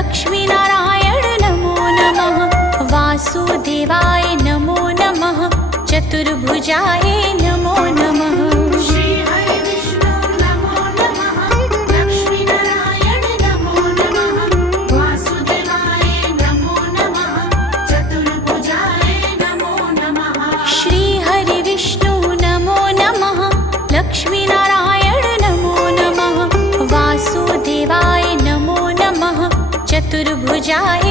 लक्ष्मीनारायण नमो नमः। वासुदेवाय नमो नमः। चतुर्भुजाय नमो नमः। श्री हरि विष्णु नमो नमः। लक्ष्मीनारायण नमो नमः। वासुदेवाय नमो नमः। चतुर्भुजाय नमो नमः। श्री हरि विष्णु नमो नमः। लक्ष्मीनारायण नमो नमः। वासुदेवाय नमो नमः। चतुर्भुजाय